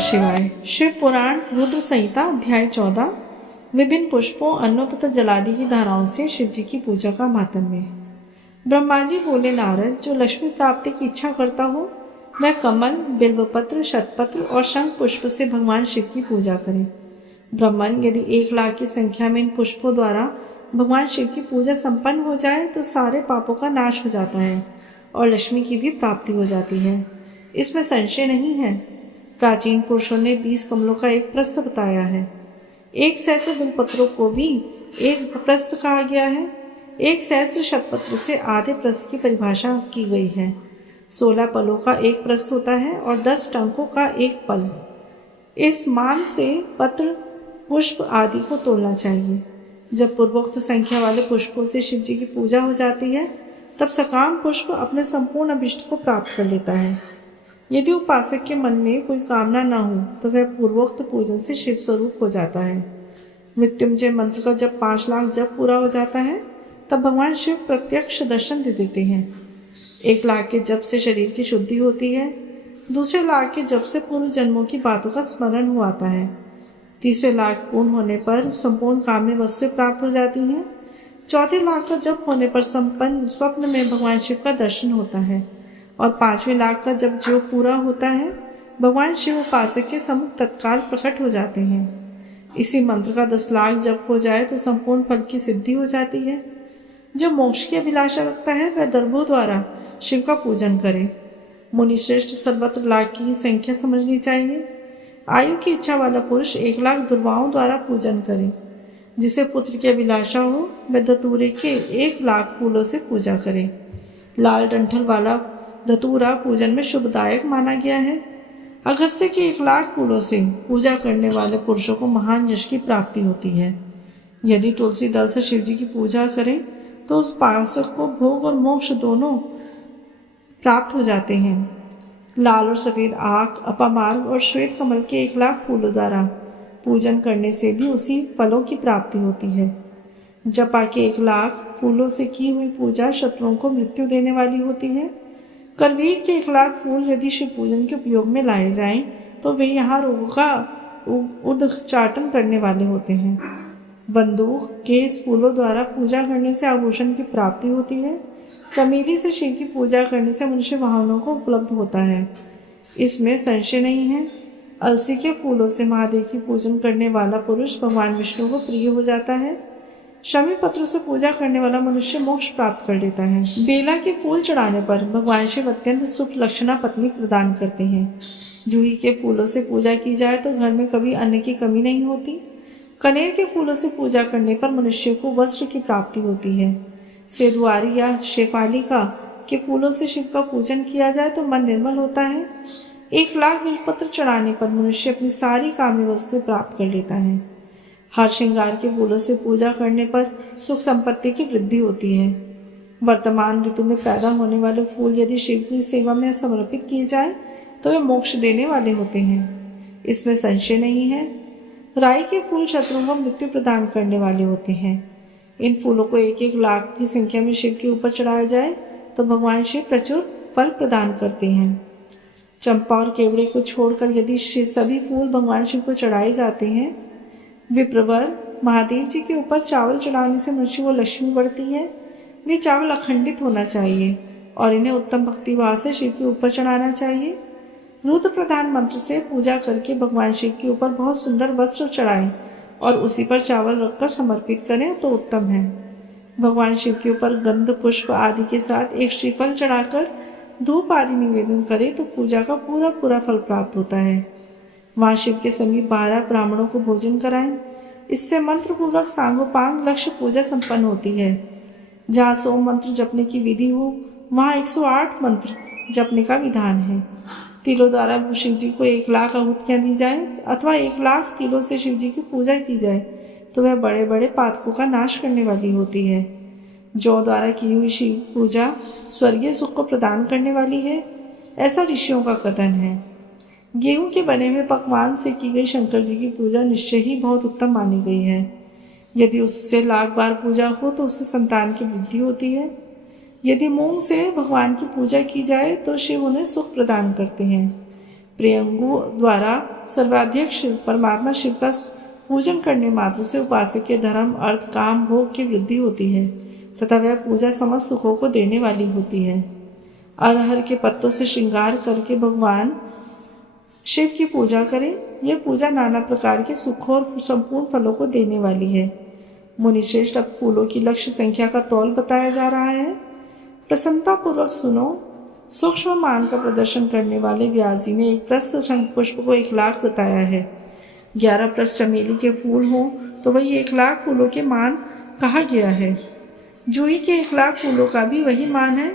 शिवाय। शिव पुराण रुद्र संहिता अध्याय 14। विभिन्न पुष्पों, अन्नों तथा जलादि की धाराओं से शिव जी की पूजा का महात्म्य। ब्रह्मा जी बोले, नारद, जो लक्ष्मी प्राप्ति की इच्छा करता हो वह कमल, बिल्वपत्र, शतपत्र और शंख पुष्प से भगवान शिव की पूजा करे। ब्रह्मन, यदि 1,00,000 की संख्या में इन पुष्पों द्वारा भगवान शिव की पूजा संपन्न हो जाए तो सारे पापों का नाश हो जाता है और लक्ष्मी की भी प्राप्ति हो जाती है। इसमें संशय नहीं है। प्राचीन पुरुषों ने 20 कमलों का एक प्रस्थ बताया है। 1 सहस्र बिल्वपत्रों को भी एक प्रस्थ कहा गया है। 1 सहस्र शतपत्र से आधे प्रस्थ की परिभाषा की गई है। 16 पलों का एक प्रस्थ होता है और 10 टंकों का एक पल। इस मान से पत्र, पुष्प आदि को तोलना चाहिए। जब पूर्वोक्त संख्या वाले पुष्पों से शिव जी की पूजा हो जाती है तब सकाम पुष्प अपने संपूर्ण अभिष्ट को प्राप्त कर लेता है। यदि उपासक के मन में कोई कामना न हो तो वह पूर्वोक्त पूजन से शिव स्वरूप हो जाता है। मृत्युंजय मंत्र का जब 5 लाख जब पूरा हो जाता है तब भगवान शिव प्रत्यक्ष दर्शन दे देते हैं। 1 लाख के जप से शरीर की शुद्धि होती है। दूसरे लाख के जप से पूर्व जन्मों की बातों का स्मरण हो आता है। तीसरे लाख पूर्ण होने पर संपूर्ण काम्य वस्तुएं प्राप्त हो जाती हैं। चौथे लाख का जप होने पर संपन्न स्वप्न में भगवान शिव का दर्शन होता है और 5वें लाख का जब जो पूरा होता है भगवान शिव उपासक के सम्मुख तत्काल प्रकट हो जाते हैं। इसी मंत्र का 10 लाख जप हो जाए तो संपूर्ण फल की सिद्धि हो जाती है। जो मोक्ष की अभिलाषा रखता है वह दर्भों द्वारा शिव का पूजन करे। मुनिश्रेष्ठ सर्वत्र लाख की संख्या समझनी चाहिए। आयु की इच्छा वाला पुरुष 1 लाख दुर्वाओं द्वारा पूजन करे। जिसे पुत्र की अभिलाषा हो वह धतूरे के 1 लाख फूलों से पूजा करे। लाल डंठल वाला धतूरा पूजन में शुभदायक माना गया है। अगस्त्य के 1 लाख फूलों से पूजा करने वाले पुरुषों को महान यश की प्राप्ति होती है। यदि तुलसी दल से शिव जी की पूजा करें तो उस उपासक को भोग और मोक्ष दोनों प्राप्त हो जाते हैं। लाल और सफ़ेद आँख, अपामार्ग और श्वेत कमल के 1 लाख फूलों द्वारा पूजन करने से भी उसी फलों की प्राप्ति होती है। जपा के 1 लाख फूलों से की हुई पूजा शत्रुओं को मृत्यु देने वाली होती है। करवीर के 1 लाख फूल यदि शिव पूजन के उपयोग में लाए जाएं तो वे यहाँ रोगों का उद्घाटन करने वाले होते हैं। बंदूक के इस फूलों द्वारा पूजा करने से आभूषण की प्राप्ति होती है। चमेली से शिव की पूजा करने से मनुष्य वाहनों को उपलब्ध होता है। इसमें संशय नहीं है। अलसी के फूलों से महादेव की पूजन करने वाला पुरुष भगवान विष्णु को प्रिय हो जाता है। शमी पत्र से पूजा करने वाला मनुष्य मोक्ष प्राप्त कर लेता है। बेला के फूल चढ़ाने पर भगवान शिव अत्यंत शुभ लक्षणा पत्नी प्रदान करते हैं। जूही के फूलों से पूजा की जाए तो घर में कभी अन्न की कमी नहीं होती। कनेर के फूलों से पूजा करने पर मनुष्य को वस्त्र की प्राप्ति होती है। सेदुआरी या शेफालिका के फूलों से शिव का पूजन किया जाए तो मन निर्मल होता है। 1 लाख बिल्वपत्र चढ़ाने पर मनुष्य अपनी सारी काम्य वस्तुएं प्राप्त कर लेता है। हर श्रृंगार के फूलों से पूजा करने पर सुख संपत्ति की वृद्धि होती है। वर्तमान ऋतु में पैदा होने वाले फूल यदि शिव की सेवा में समर्पित किए जाए तो वे मोक्ष देने वाले होते हैं। इसमें संशय नहीं है। राई के फूल शत्रुओं को मृत्यु प्रदान करने वाले होते हैं। इन फूलों को 1-1 लाख की संख्या में शिव के ऊपर चढ़ाया जाए तो भगवान शिव प्रचुर फल प्रदान करते हैं। चंपा और केवड़े को छोड़कर यदि सभी फूल भगवान शिव को चढ़ाए जाते हैं। विप्रवर, महादेव जी के ऊपर चावल चढ़ाने से मनुष्य को लक्ष्मी बढ़ती है। वे चावल अखंडित होना चाहिए और इन्हें उत्तम भक्तिभाव से शिव के ऊपर चढ़ाना चाहिए। रुद्र प्रधान मंत्र से पूजा करके भगवान शिव के ऊपर बहुत सुंदर वस्त्र चढ़ाएं और उसी पर चावल रखकर समर्पित करें तो उत्तम है। भगवान शिव के ऊपर गंध, पुष्प आदि के साथ एक श्रीफल चढ़ाकर धूप आदि निवेदन करें तो पूजा का पूरा फल प्राप्त होता है। वहाँ शिव के समीप 12 ब्राह्मणों को भोजन कराएं। इससे मंत्र पूर्वक सांगोपांग लक्ष्य पूजा संपन्न होती है। जहाँ 100 मंत्र जपने की विधि हो वहाँ 108 मंत्र जपने का विधान है। तिलों द्वारा शिव जी को 1 लाख आहुतियाँ दी जाए अथवा 1 लाख तिलों से शिव जी की पूजा की जाए तो वह बड़े बड़े पातकों का नाश करने वाली होती है। जौ द्वारा की हुई शिव पूजा स्वर्गीय सुख को प्रदान करने वाली है, ऐसा ऋषियों का कथन है। गेहूं के बने हुए पकवान से की गई शंकर जी की पूजा निश्चय ही बहुत उत्तम मानी गई है। यदि उससे 1 लाख बार पूजा हो तो उससे संतान की वृद्धि होती है। यदि मूंग से भगवान की पूजा की जाए तो शिव उन्हें सुख प्रदान करते हैं। प्रियंगु द्वारा सर्वाध्यक्ष शिव परमात्मा शिव का पूजन करने मात्र से उपासक के धर्म, अर्थ, काम, भोग की वृद्धि होती है तथा वह पूजा समस्त सुखों को देने वाली होती है। अरहर के पत्तों से श्रृंगार करके भगवान शिव की पूजा करें। यह पूजा नाना प्रकार के सुखों और संपूर्ण फलों को देने वाली है। मुनिश्रेष्ठ, अब फूलों की लक्ष्य संख्या का तौल बताया जा रहा है। प्रसन्नता पूर्वक सुनो। सूक्ष्म मान का प्रदर्शन करने वाले व्यास जी ने एक प्रस्थ शंख पुष्प को 1,00,000 बताया है। 11 प्रस्थ चमेली के फूल हों तो वही 1,00,000 फूलों के मान कहा गया है। जूही के 1,00,000 फूलों का भी वही मान है।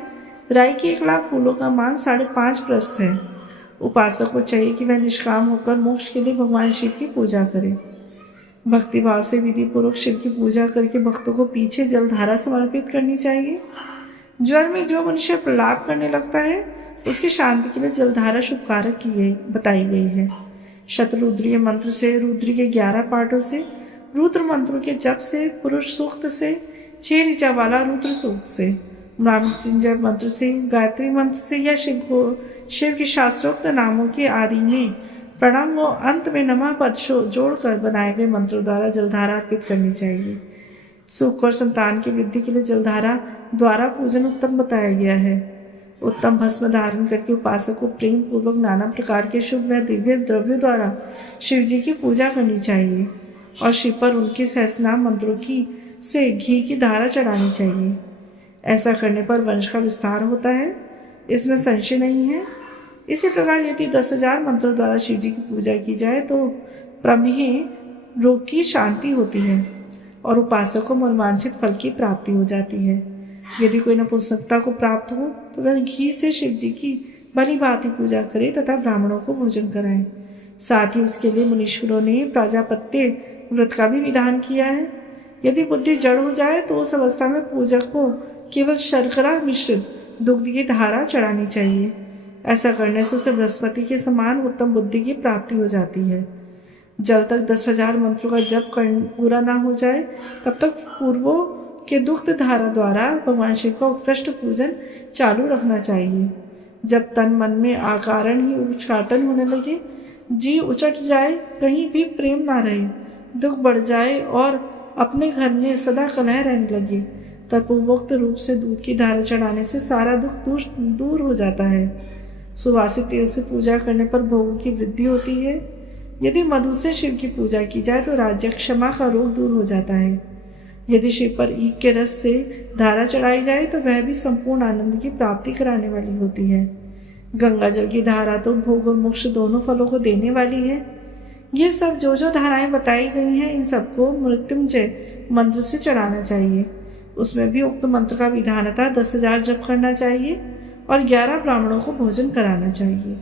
राई के 1,00,000 फूलों का मान 5.5 प्रस्थ है। उपासक को चाहिए कि वह निष्काम होकर मोक्ष के लिए भगवान शिव की पूजा करे। भक्ति भाव से विधि पूर्वक शिव की पूजा करके भक्तों को पीछे जलधारा समर्पित करनी चाहिए। ज्वर में जो मनुष्य प्रलाप करने लगता है उसकी शांति के लिए जलधारा शुभकारक बताई गई है। शतरुद्रीय मंत्र से, रुद्री के 11 पाठों से, रुद्र मंत्रों के जप से, पुरुष सूक्त से, 6 ऋचा वाला रुद्र सूक्त से, मृत्युंजय मंत्र से, गायत्री मंत्र से या शिव के शास्त्रोक्त नामों के आदि में प्रणाम व अंत में नमः पद जोड़कर बनाए गए मंत्रों द्वारा जलधारा अर्पित करनी चाहिए। सुख और संतान की वृद्धि के लिए जलधारा द्वारा पूजन उत्तम बताया गया है। उत्तम भस्म धारण करके उपासक को प्रेम पूर्वक नाना प्रकार के शुभ व दिव्य द्रव्यों द्वारा शिव जी की पूजा करनी चाहिए और शिव पर उनके सहस्रनाम मंत्रों से घी की धारा चढ़ानी चाहिए। ऐसा करने पर वंश का विस्तार होता है, इसमें संशय नहीं है। इसी प्रकार यदि 10,000 मंत्रों द्वारा शिव जी की पूजा की जाए तो प्रमेह रोग की शांति होती है और उपासक को मनवांछित फल की प्राप्ति हो जाती है। यदि कोई नपुंसकता को प्राप्त हो तो वह घी से शिव जी की भली भांति पूजा करे तथा ब्राह्मणों को भोजन कराए। साथ ही उसके लिए मुनीश्वरों ने प्राजापत्य व्रत का भी विधान किया है। यदि बुद्धि जड़ हो जाए तो उस अवस्था में पूजक को केवल शर्करा मिश्रित दुग्ध की धारा चढ़ानी चाहिए। ऐसा करने से उसे बृहस्पति के समान उत्तम बुद्धि की प्राप्ति हो जाती है। जब तक 10,000 मंत्रों का जप पूरा ना हो जाए तब तक पूर्वों के दुग्ध धारा द्वारा भगवान शिव का उत्कृष्ट पूजन चालू रखना चाहिए। जब तन मन में अकारण ही उच्चाटन होने लगे, जी उचट जाए, कहीं भी प्रेम ना रहे, दुख बढ़ जाए और अपने घर में सदा कलह रहने लगे, तब पूर्वोक्त रूप से दूध की धारा चढ़ाने से सारा दुख दूर हो जाता है। सुवासित तेल से पूजा करने पर भोगों की वृद्धि होती है। यदि मधु से शिव की पूजा की जाए तो राज्य क्षमा का रोग दूर हो जाता है। यदि शिव पर ईख के रस से धारा चढ़ाई जाए तो वह भी संपूर्ण आनंद की प्राप्ति कराने वाली होती है। गंगा जल की धारा तो भोग और मोक्ष दोनों फलों को देने वाली है। ये सब जो धाराएं बताई गई हैं इन सबको मृत्युंजय मंत्र से चढ़ाना चाहिए। उसमें भी उक्त मंत्र का विधानतः 10,000 जप करना चाहिए और 11 ब्राह्मणों को भोजन कराना चाहिए।